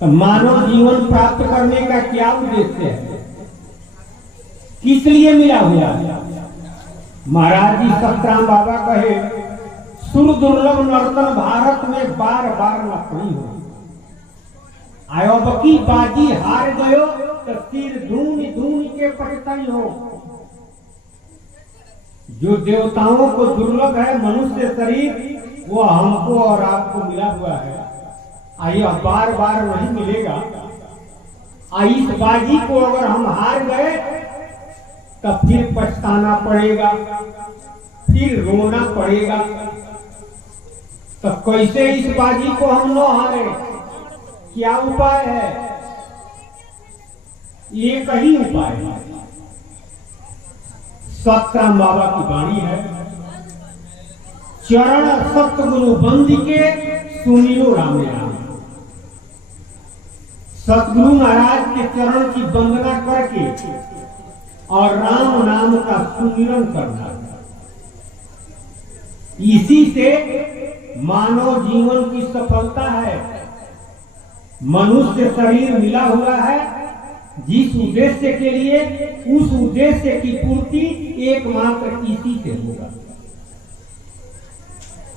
तो मानव जीवन प्राप्त करने का क्या उद्देश्य है, किस लिए मिला हुआ है? महाराज जी सतराम बाबा कहे, सुर दुर्लभ नर्तन भारत में बार बार लखनी हो, आयो बकी बाजी हार गयो तो सिर धून धून के पटतन हो। जो देवताओं को दुर्लभ है मनुष्य शरीर, वो हमको और आपको मिला हुआ है। आइए बार बार नहीं मिलेगा। इस बाजी को अगर हम हार गए तो फिर पछताना पड़ेगा, फिर रोना पड़ेगा। तो कैसे इस बाजी को हम न हारे, क्या उपाय है? एक ही उपाय है, सतराम बाबा की वाणी है, चरण सतगुरु बंदी के सुनियो राम राम। सतगुरु महाराज के चरण की वंदना करके और राम नाम का सुमिरन करना, इसी से मानव जीवन की सफलता है। मनुष्य शरीर मिला हुआ है जिस उद्देश्य के लिए, उस उद्देश्य की पूर्ति एकमात्र इसी से होगा।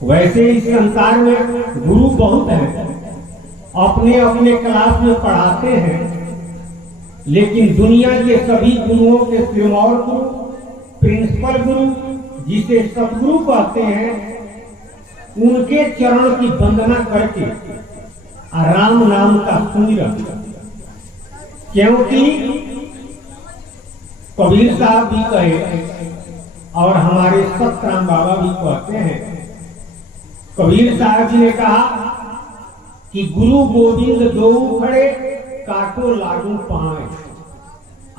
वैसे इस संसार में गुरु बहुत हैं, अपने अपने क्लास में पढ़ाते हैं, लेकिन दुनिया के सभी गुरुओं के सिरमौर गुरु, प्रिंसिपल गुरु, जिसे सतगुरु कहते हैं, उनके चरण की वंदना करके राम नाम का सुमिरन। क्योंकि कबीर साहब भी कहे और हमारे सतराम बाबा भी कहते हैं, कबीर साहब जी ने कहा कि गुरु गोविंद दो खड़े काटो लागू पाए,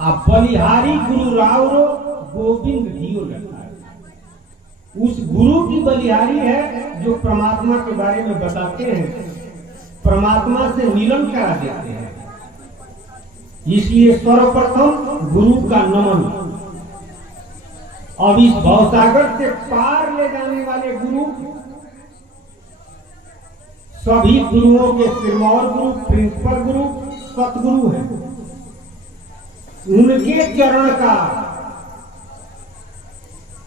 आप बलिहारी गुरु राव रो गोविंद दियो लगता है। उस गुरु की बलिहारी है जो परमात्मा के बारे में बताते हैं, परमात्मा से मिलन करा देते हैं। इसलिए सर्वप्रथम गुरु का नमन। अब इस भवसागर से पार ले जाने वाले गुरु सभी गुरुओं के सिरमौर गुरु, प्रिंसिपल गुरु, सतगुरु हैं। उनके चरण का,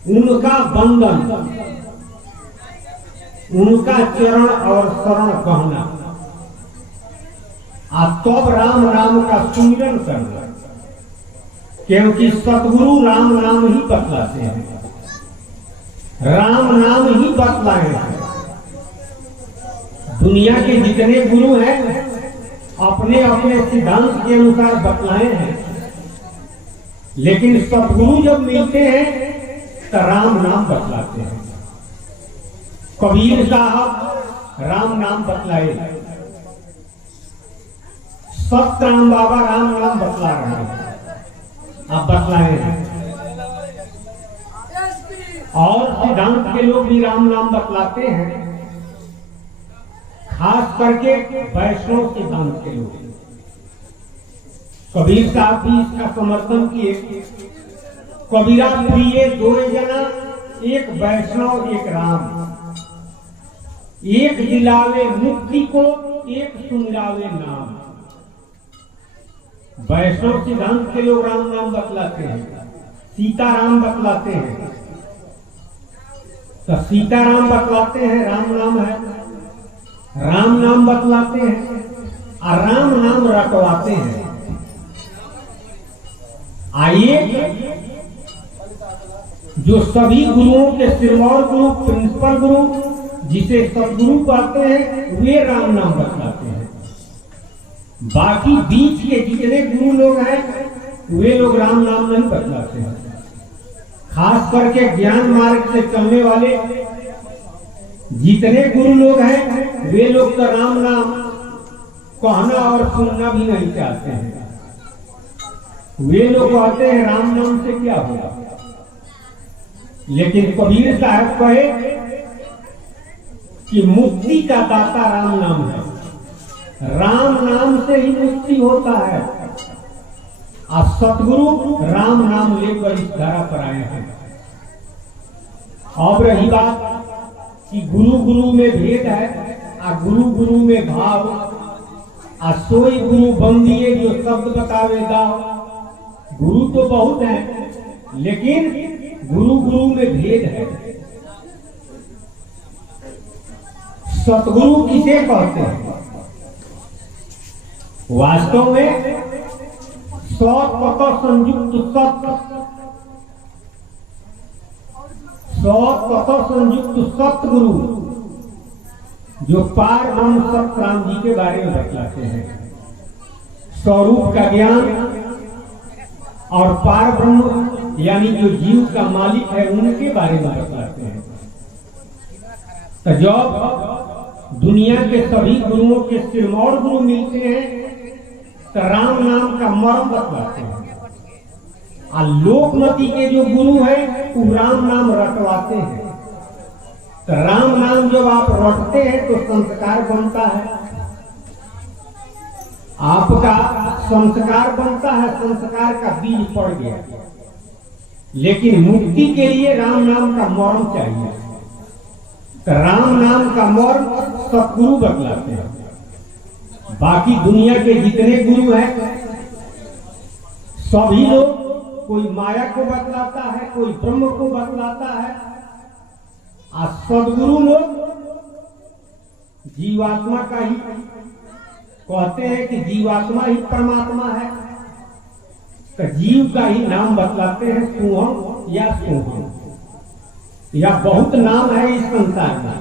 उनका बंधन, उनका चरण और शरण कहना, तब राम नाम का सुमिरन करना। क्योंकि सतगुरु राम नाम ही बतलाते हैं, राम नाम ही बतलाए हैं। दुनिया के जितने गुरु हैं अपने अपने सिद्धांत के अनुसार बतलाए हैं, लेकिन सतगुरु जब मिलते हैं तो राम नाम बतलाते हैं। कबीर साहब राम नाम बतलाए, सतराम बाबा राम नाम बतला रहे हैं, आप बतलाए हैं। और सिद्धांत के लोग भी राम नाम बतलाते हैं, खास करके वैष्णव सिद्धांत के लोग। कबीर साहब भी इसका समर्थन किए। कबीरा प्रिय दो जना, एक वैष्णव एक राम, एक दिलावे मुक्ति को, एक सुमिरावे नाम। वैष्णव सिद्धांत के लोग राम नाम बतलाते हैं, सीताराम बतलाते हैं, तो सीताराम बतलाते हैं राम नाम है, राम नाम बतलाते हैं और राम नाम रटवाते हैं। आइए, जो सभी गुरुओं के सिरमौर गुरु, प्रिंसिपल गुरु, जिसे सतगुरु कहते हैं, वे राम नाम बतलाते हैं। बाकी बीच के जितने गुरु लोग हैं वे लोग राम नाम नहीं बतलाते हैं। खास करके ज्ञान मार्ग से चलने वाले जितने गुरु लोग हैं वे लोग तो राम नाम कहना और सुनना भी नहीं चाहते हैं। वे लोग कहते हैं राम नाम से क्या होगा। लेकिन कबीर साहब कहे कि मुक्ति का दाता राम नाम है, राम नाम से ही मुक्ति होता है। अब सतगुरु राम नाम लेकर इस धरा पर आए हैं। अब रही बात कि गुरु गुरु में भेद है और गुरु गुरु में भाव, सोई गुरु बंदिए जो शब्द बतावे दाओ। गुरु तो बहुत है, लेकिन गुरु गुरु में भेद है। सतगुरु किसे कहते हैं? वास्तव में सत तथा संयुक्त सत्य, सत तथा संयुक्त सतगुरु जो पार ब्रह्म सतराम जी के बारे में बतलाते हैं। स्वरूप का ज्ञान और पार ब्रह्म यानी जो जीव का मालिक है उनके बारे में बतलाते हैं। तो जब दुनिया के सभी गुरुओं के सिरमौर गुरु मिलते हैं तो राम नाम का मर्म बतलाते हैं। और लोकमती के जो गुरु है वो राम नाम रटवाते हैं। तो राम नाम जब आप रटते हैं तो संस्कार बनता है, आपका संस्कार बनता है, संस्कार का बीज पड़ गया। लेकिन मुक्ति के लिए राम नाम का मर्म चाहिए। तो राम नाम का मर्म सतगुरु बतलाते हैं। बाकी दुनिया के जितने गुरु हैं सभी लोग कोई माया को बतलाता है, कोई ब्रह्म को बतलाता है। और सदगुरु लोग जीवात्मा का ही कहते हैं कि जीवात्मा ही परमात्मा है। तो जीव का ही नाम बतलाते हैं, सोहम या सोहम, या बहुत नाम है इस संसार में।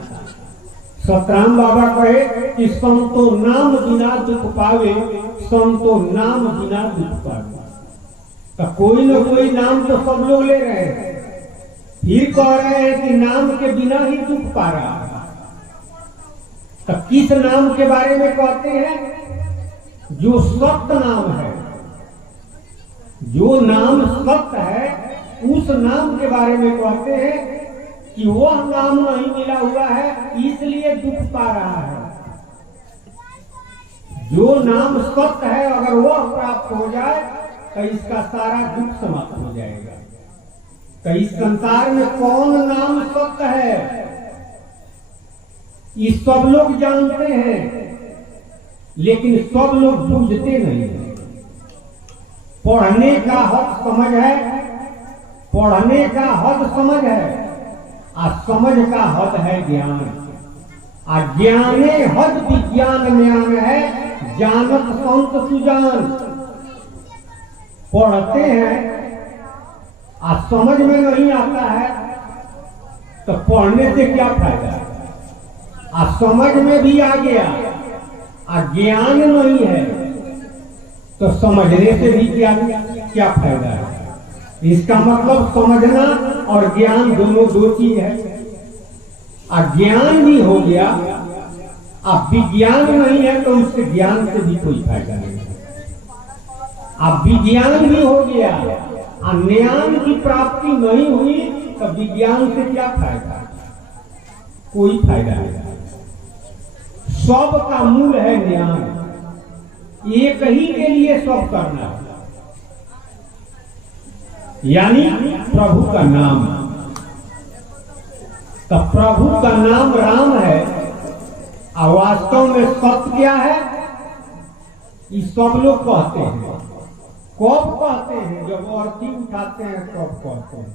सतराम बाबा कहे कि संतो नाम बिना दुख पावे, संतो नाम बिना दुख पावे। तो कोई न कोई नाम तो सब लोग ले रहे हैं, फिर कह रहे हैं कि नाम के बिना ही दुख पा रहा है। तो किस नाम के बारे में कहते हैं? जो सत्य नाम है, जो नाम सत्य है उस नाम के बारे में कहते हैं कि वह नाम नहीं मिला हुआ है इसलिए दुख पा रहा है। जो नाम सत्य है अगर वह प्राप्त हो जाए तो इसका सारा दुख समाप्त हो जाएगा। तो इस संसार में कौन नाम सत्य है ये सब लोग जानते हैं, लेकिन सब लोग बूझते नहीं हैं। पढ़ने का हद समझ है, पढ़ने का हद समझ है, और समझ का हद है ज्ञान। और ज्ञाने हद विज्ञान ज्ञान है, जानत संत सुजान। पढ़ते हैं और समझ में नहीं आता है तो पढ़ने से क्या फायदा है? और समझ में भी आ गया और ज्ञान नहीं है तो समझने से भी क्या फायदा है? इसका मतलब समझना और ज्ञान दोनों दो चीज है। और ज्ञान भी हो गया, अब विज्ञान नहीं है तो उससे ज्ञान से भी कोई फायदा नहीं है। अब विज्ञान भी हो गया और ज्ञान की प्राप्ति नहीं हुई तो विज्ञान से क्या फायदा? कोई फायदा नहीं। सब का मूल है ज्ञान, एक ही के लिए सब करना, यानी प्रभु का नाम। तो प्रभु का नाम राम है और वास्तव में सत्य क्या है ये सब लोग कहते हैं। कब कहते हैं? जब अर्थी उठाते हैं तब कहते हैं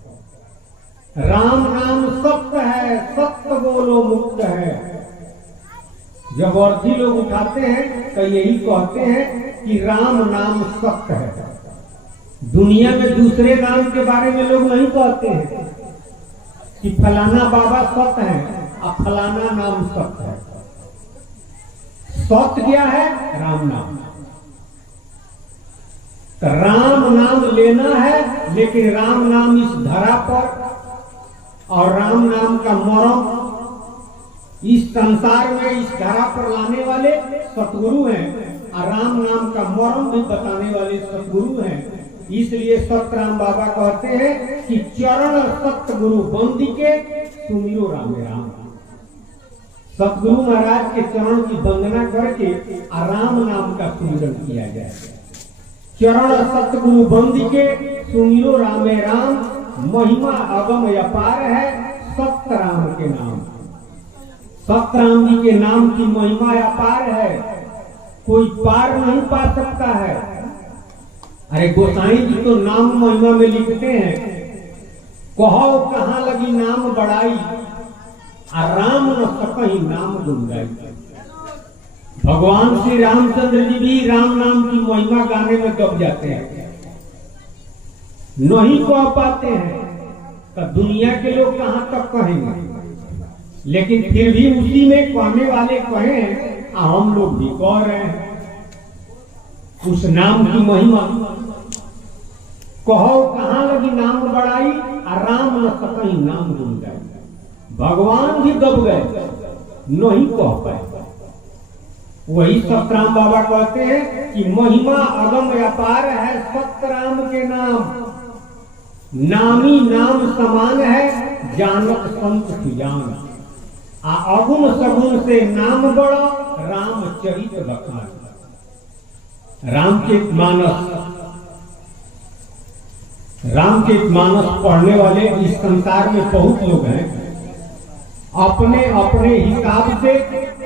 राम नाम सत्य है, सत्य बोलो मुक्त है। जब अर्थी लोग उठाते हैं तो यही कहते हैं कि राम नाम सत्य है। दुनिया में दूसरे नाम के बारे में लोग नहीं कहते हैं कि फलाना बाबा सत्य है और फलाना नाम सत्य है। सत्य क्या है? राम नाम। तो राम नाम लेना है, लेकिन राम नाम इस धरा पर और राम नाम का मर्म इस संसार में इस धरा पर लाने वाले सतगुरु हैं और राम नाम का मर्म भी बताने वाले सतगुरु हैं। इसलिए सतराम बाबा कहते हैं कि चरण सतगुरु बंदी के सुमिरो राम राम। सतगुरु महाराज के चरण की वंदना करके राम नाम का सुमिरन किया जाए। चरण सतगुरु बंदी के सुमिरो राम राम, महिमा अगम अपार है सतराम के नाम। सतराम जी के नाम की महिमा अपार है, कोई पार नहीं पा सकता है। अरे गोसाई जी तो नाम महिमा में लिखते हैं, कहो कहाँ लगी नाम बढ़ाई, आ राम न सकहि नाम गुण गाई। भगवान श्री रामचंद्र जी भी राम नाम की महिमा गाने में दब जाते हैं, नहीं कह पाते हैं, तो दुनिया के लोग कहां तक कहेंगे। लेकिन फिर भी उसी में कहने वाले कहें, हम लोग भी कह रहे हैं उस नाम की महिमा। कहो कहां लगी नाम बढ़ाई, और राम न सकहि नाम गुण गाई। भगवान भी दब गए, नहीं कह पाए। वही सतराम बाबा कहते हैं कि महिमा अगम अपार है सतराम के नाम, नामी नाम समान है जानत संत सुजान। आ अगुण सगुण से नाम बड़ा रामचरित बखान। रामचरित मानस पढ़ने वाले इस संसार में बहुत लोग हैं। अपने अपने हिसाब से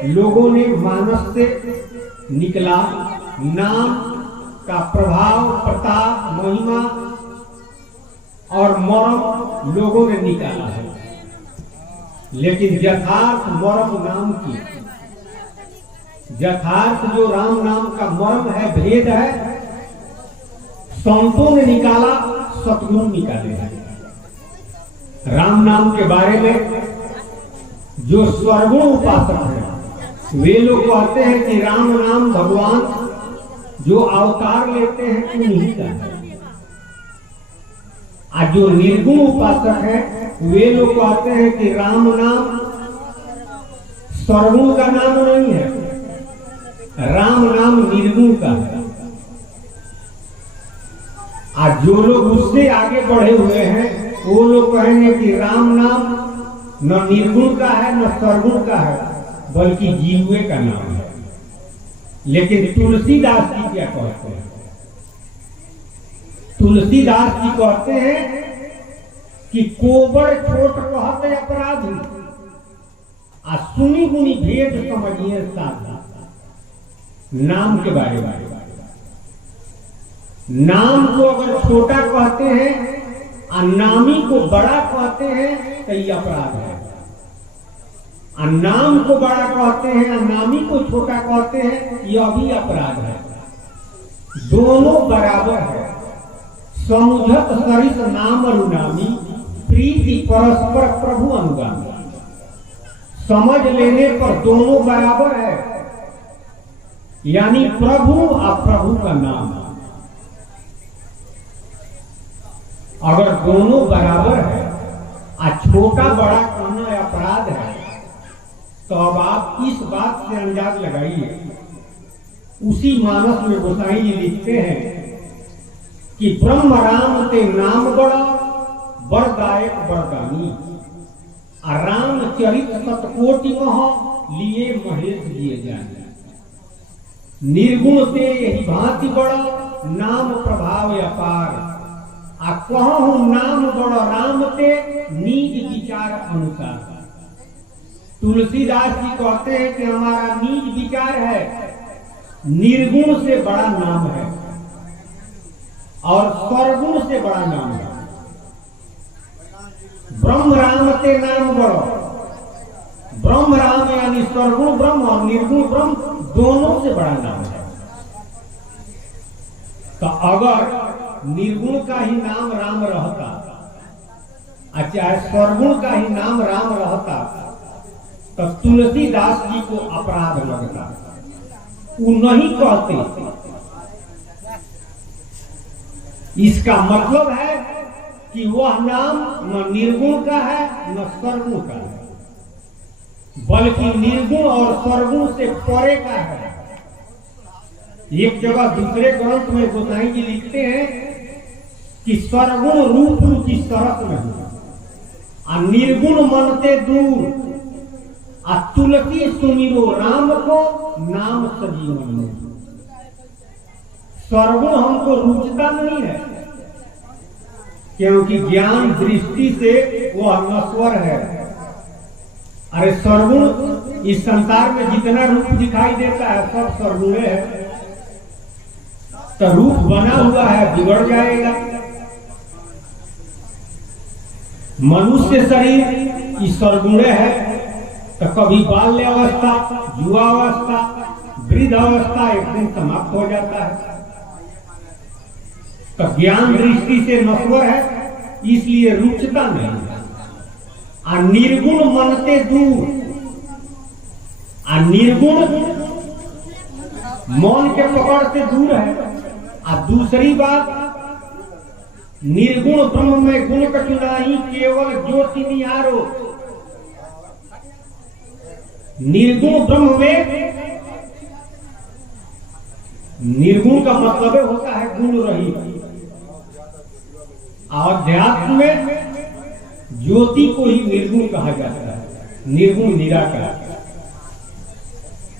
लोगों ने मानस से निकला नाम का प्रभाव, प्रताप, महिमा और मर्म लोगों ने निकाला है। लेकिन यथार्थ मर्म नाम की, यथार्थ जो राम नाम का मर्म है, भेद है, संतों ने निकाला, सतगुरु निकाले हैं। राम नाम के बारे में जो स्वर्गुण उपासक है वे लोग कहते हैं कि राम नाम भगवान जो अवतार लेते हैं उन्हीं का है। आज जो निर्गुण उपासक है वे लोग कहते हैं कि राम नाम सर्वगुण का नाम नहीं है, राम नाम निर्गुण का है। आज जो लोग उससे आगे बढ़े हुए हैं वो लोग कहेंगे कि राम नाम न निर्गुण का है न सर्वगुण का है, बल्कि जीवे का नाम है। लेकिन तुलसीदास जी क्या कहते हैं? तुलसीदास जी कहते हैं कि कोबड़ छोट कहते अपराधी, आ सुनी गुनी भेद समझिए साधा। नाम के बारे में, नाम को अगर छोटा कहते हैं और नामी को बड़ा कहते हैं तो ये अपराध है। और नाम को बड़ा कहते हैं और नामी को छोटा कहते हैं, यह भी अपराध है। दोनों बराबर है। समुझत सरिस नाम अनुनामी, प्रीति परस्पर प्रभु अनुगामी। समझ लेने पर दोनों बराबर है, यानी प्रभु और प्रभु का नाम। अगर दोनों बराबर है और छोटा बड़ा कहना अपराध है, तो अब आप इस बात से अंदाज लगाइए। उसी मानस में गोसाई जी लिखते हैं कि ब्रह्म राम ते नाम बड़ा, बरदायक बरदानी। राम चरित सतकोटि मह, लिए महेश जिए जाने। निर्गुण ते यही भांति बड़ा, नाम प्रभाव अपार। आ कहूं नाम बड़ा राम ते, नीज विचार अनुसार। तुलसीदास जी कहते हैं कि हमारा नीज विचार है, निर्गुण से बड़ा नाम है और सर्वगुण से बड़ा नाम है। ब्रह्म राम ते नाम बड़ो, ब्रह्म राम यानी सर्वगुण ब्रह्म और निर्गुण ब्रह्म दोनों से बड़ा नाम है। तो अगर निर्गुण का ही नाम राम रहता, चाहे सर्वगुण का ही नाम राम रहता, तो तुलसीदास जी को अपराध लगता। वो नहीं कहते। इसका मतलब है कि वह नाम न निर्गुण का है न सर्वगुण का है, बल्कि निर्गुण और सर्वगुण से परे का है। एक जगह दूसरे ग्रंथ में गोसाई जी लिखते हैं कि सर्वगुण रूप रुचि सरस नहीं, और निर्गुण मनते दूर, आ तुलसी सुमिरो राम को नाम सजीवन में। सर्वगुण हमको रुचता नहीं है, क्योंकि ज्ञान दृष्टि से वह नश्वर है। अरे सर्वगुण इस संसार में जितना रूप दिखाई देता है सब सर्वगुण है। तो रूप बना हुआ है, बिगड़ जाएगा। मनुष्य शरीर ईश्वरगुणे है, तो कभी बाल्य अवस्था, युवा अवस्था, वृद्ध अवस्था एक दिन समाप्त हो जाता है। तो ज्ञान दृष्टि से नश्वर है, इसलिए रुचता नहीं है। आ निर्गुण मनते दूर, आ निर्गुण मन के पकड़ से दूर है। आ दूसरी बात, निर्गुण ब्रह्म में गुण कठिनाई केवल ज्योति निहारो। निर्गुण ब्रह्म में, निर्गुण का मतलब होता है गुण रहित। अध्यात्म में ज्योति को ही निर्गुण कहा जाता है, निर्गुण निराकार।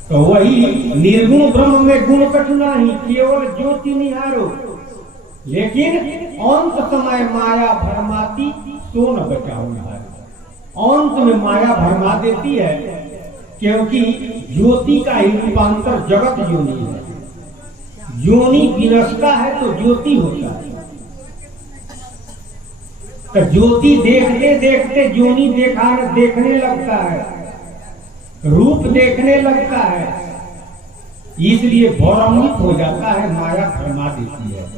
तो वही निर्गुण ब्रह्म में गुण कठिनाई केवल ज्योति निहारो। लेकिन अंत समय माया भरमाती सो न बचाओ निहारो। अंत में माया भरमा देती है, क्योंकि ज्योति का ही रूपांतर जगत योनि है। योनि विनष्टा है तो ज्योति होता है। तो ज्योति देखते देखते योनि देखने लगता है, रूप देखने लगता है, इसलिए भ्रमित हो जाता है, माया भरमा देती है।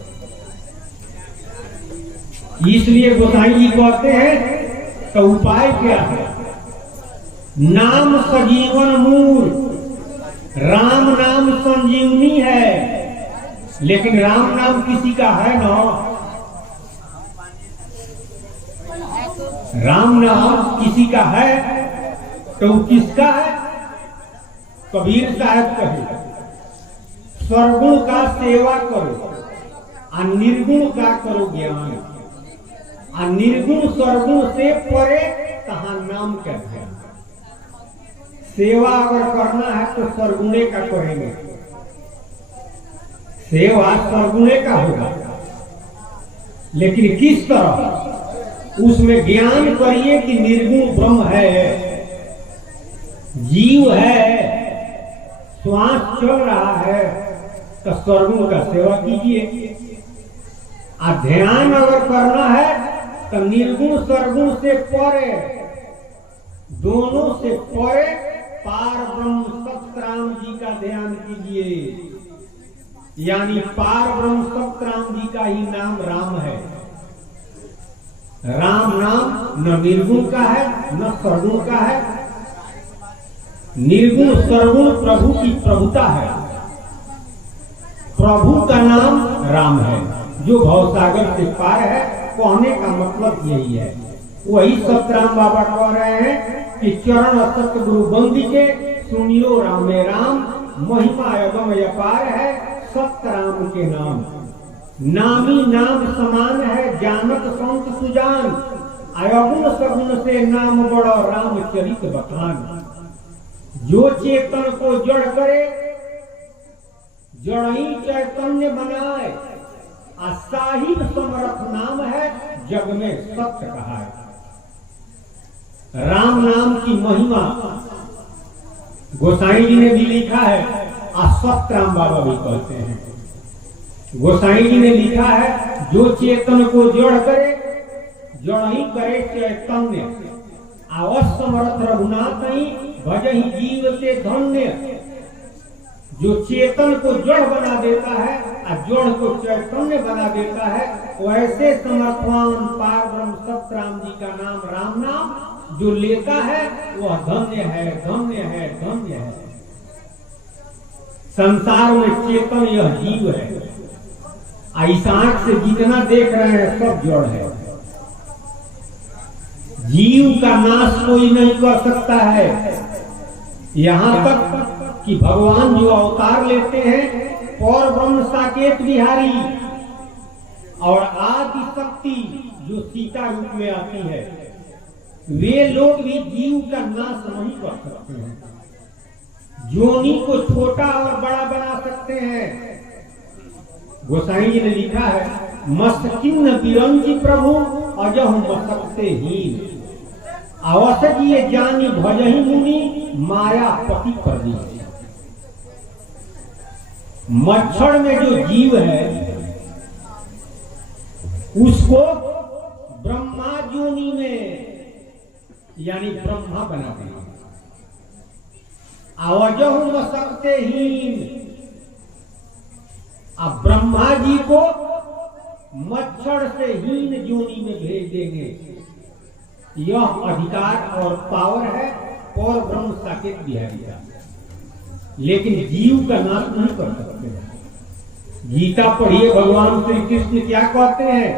इसलिए गोसाई जी कहते हैं तो उपाय क्या है? नाम सजीवन मूल, राम नाम संजीवनी है। लेकिन राम नाम किसी का है ना? राम नाम किसी का है तो किसका है? कबीर साहब कहे, सर्वगुण का सेवा करो, निर्गुण का करो ज्ञान। निर्गुण सर्वगुण से परे कहा नाम का ध्यान। सेवा अगर करना है तो सर्वगुणे का करेंगे, सेवा सर्वगुणे का होगा। लेकिन किस तरह? उसमें ज्ञान करिए कि निर्गुण ब्रह्म है, जीव है, श्वास चल रहा है, तो सर्वगुण का सेवा कीजिए। ध्यान अगर करना है तो निर्गुण सर्वगुण से परे, दोनों से परे पार ब्रह्म सतराम जी का ध्यान कीजिए। यानी पार ब्रह्म सतराम जी का ही नाम राम है। राम नाम न निर्गुण का है न सर्वगुण का है। निर्गुण सर्वगुण प्रभु की प्रभुता है। प्रभु का नाम राम है, जो भवसागर से पार है। कहने का मतलब यही है। वही सतराम बाबा कह रहे हैं कि चरण सतगुरु बंदिके सुनियो रामे राम, महिमा अगम अपार है सतराम के नाम। नामी नाम समान है जानत संत सुजान, अवगुण सगुण से नाम बड़ो राम चरित बखान। जो चेतन को जड़ करे, जड़ ही चैतन्य बनाए। साहिब समरथ नाम है, जग में सत्य कहा है। राम नाम की महिमा गोसाई जी ने भी लिखा है, सतराम बाबा भी कहते हैं। गोसाई जी ने लिखा है, जो चेतन को जड़ करे, जड़ ही करे चैतन्य। समर्थ रघुनाथ ही भजहि जीव से धन्य। जो चेतन को जड़ बना देता है और जड़ को चैतन्य बना देता है, वैसे समर्थवान पार ब्रह्म सतराम जी का नाम राम नाम जो लेता है वह धन्य है, धन्य है, धन्य है। संसार में चेतन यह जीव है। इस आंख से जितना देख रहे हैं सब जड़ है। जीव का नाश कोई नहीं कर सकता है। यहाँ तक कि भगवान जो अवतार लेते हैं, पर ब्रह्म साकेत बिहारी और आदि शक्ति जो सीता रूप में आती है, वे लोग भी जीव का नाश नहीं कर सकते हैं। जोनी को छोटा और बड़ा बना सकते हैं। गोसाई जी ने लिखा है, मस्किन बिरंजी प्रभु अजह मसकते ही, अवसर ये जानी भजही मुनि माया पति पर दी। मच्छर में जो जीव है उसको ब्रह्मा योनि में यानी ब्रह्मा बना दिया। आवजहु मसकते हीन, अब ब्रह्मा जी को मच्छर से हीन योनि में भेज देंगे। यह अधिकार और पावर है और ब्रह्म साकेत बिहारी का, लेकिन जीव का नाश नहीं कर सकते। गीता पढ़िए, भगवान श्री कृष्ण क्या कहते हैं?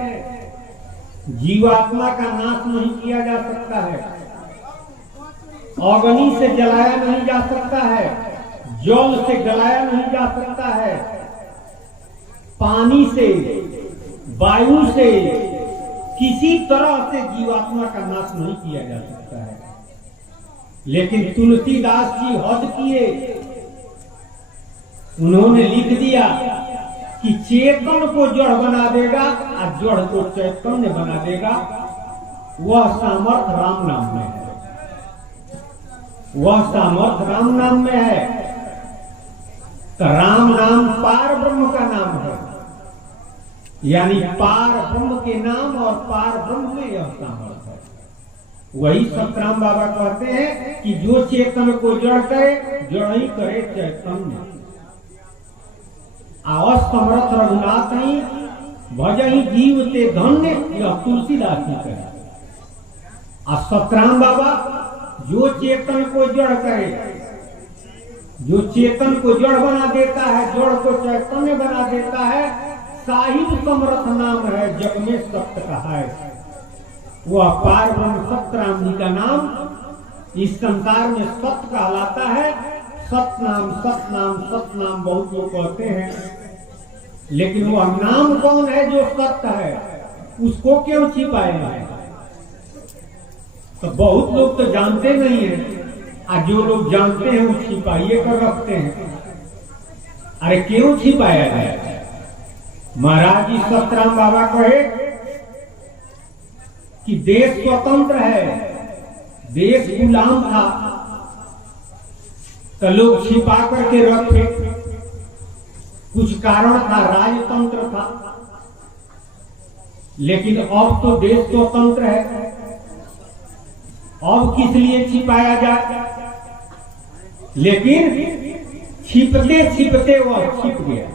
जीवात्मा का नाश नहीं किया जा सकता है, अग्नि से जलाया नहीं जा सकता है, जल से गलाया नहीं जा सकता है, पानी से, वायु से, किसी तरह से जीवात्मा का नाश नहीं किया जा सकता है। लेकिन तुलसीदास जी हद किए, उन्होंने लिख दिया कि चेतन को जड़ बना देगा और जड़ को चैतन्य बना देगा। वह सामर्थ राम नाम में है, वह सामर्थ राम नाम में है। तो राम नाम पार ब्रह्म का नाम है, यानी पार ब्रह्म के नाम और पार ब्रह्म में यह सामर्थ है। वही सतराम बाबा कहते हैं कि जो चेतन को जड़ करे, जड़ ही करे चैतन्य। असमर्थ रघुनाथ ही भजहि जीव ते धन्य, यह तुलसीदास जी कहे। और सतराम बाबा जो चेतन को जड़ करे, जो चेतन को जड़ बना देता है, जड़ को चैतन्य बना देता है, साहिब समर्थ नाम है, जग में सत्य कहा है। वह पार ब्रह्म सतराम जी का नाम इस संसार में सत्य कहलाता है। सतनाम सतनाम सतनाम बहुत लोग कहते हैं, लेकिन वह नाम कौन है जो सत्य है, उसको क्यों छिपाए हैं? तो बहुत लोग तो जानते नहीं है, और जो लोग जानते हैं वो छिपाइए कर रखते हैं। अरे क्यों छिपाया गया? महाराज जी सतराम बाबा कहे कि देश स्वतंत्र है, देश गुलाम था, तो लोग छिपा करके रखे। कुछ कारण था, राजतंत्र था, लेकिन अब तो देश स्वतंत्र है, अब किस लिए छिपाया जाए? लेकिन छिपते छिपते वह छिप गया।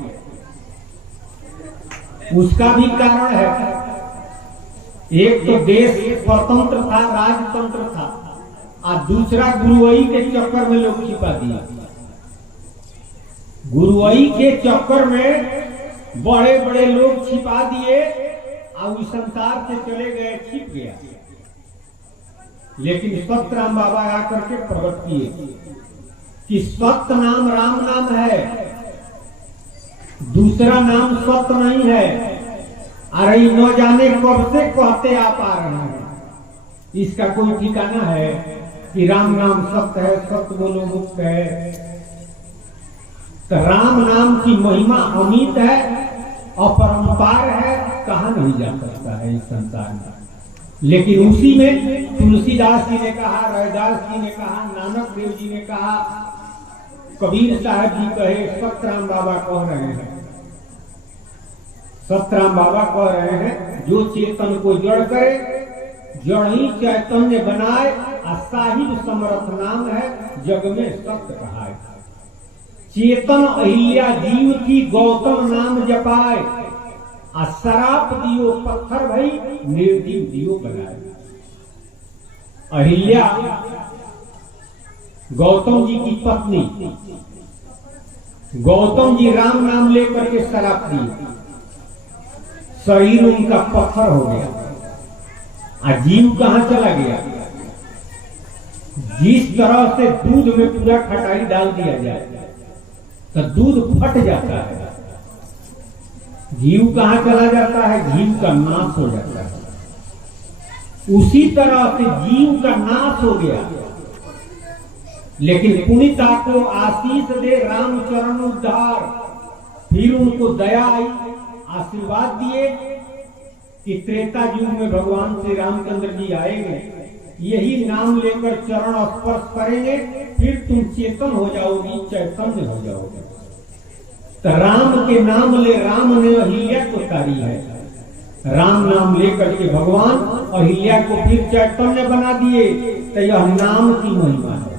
उसका भी कारण है। एक तो देश स्वतंत्र था, राजतंत्र था, और दूसरा गुरुवई के चक्कर में लोग छिपा दिया। गुरुवई के चक्कर में बड़े बड़े लोग छिपा दिए और इस संसार से चले गए, छिप गया। लेकिन सतराम बाबा आकर के प्रकट किए कि सत्य नाम राम नाम है, दूसरा नाम सत्य नहीं है। अरे न जाने कब से कहते आप आ रहे हैं, इसका कोई ठिकाना है कि राम नाम सत्य है, सत्य बोलो मुक्त है। तो राम नाम की महिमा अमित है, अपरंपार है, कहा नहीं जा सकता है इस संसार में। लेकिन उसी में तुलसीदास जी ने कहा, रविदास जी ने कहा, नानक देव जी ने कहा, कबीर साहब जी कहे, सतराम बाबा कह रहे हैं। सतराम बाबा कह रहे हैं जो चेतन को जड़ करे, जड़ ही चैतन्य बनाए, साहिब समर्थ नाम है, जग में सत्य कहा है। चेतन अहिल्या जीव की गौतम नाम जपाए, शराप दियो पत्थर भई निर्जीव दियो बनाए। अहिल्या गौतम जी की पत्नी, गौतम जी राम नाम लेकर के शराप दिए, शरीर उनका पत्थर हो गया। जीव कहां चला गया? जिस तरह से दूध में पूरा खटाई डाल दिया जाए तो दूध फट जाता है, जीव कहां चला जाता है? जीव का नाश हो जाता है। उसी तरह से जीव का नाश हो गया। लेकिन पुनीता को आशीष दे रामचरण उद्धार, फिर उनको दया आई, आशीर्वाद दिए कि त्रेता युग में भगवान श्री रामचंद्र जी आएंगे, यही नाम लेकर चरण स्पर्श करेंगे, फिर तुम चेतन हो जाओगी, चैतन्य हो जाओगे। तो राम के नाम ले राम ने अहिल्या को तारी है। राम नाम लेकर के भगवान अहिल्या को फिर चैतन्य बना दिए। तो यह नाम की महिमा है।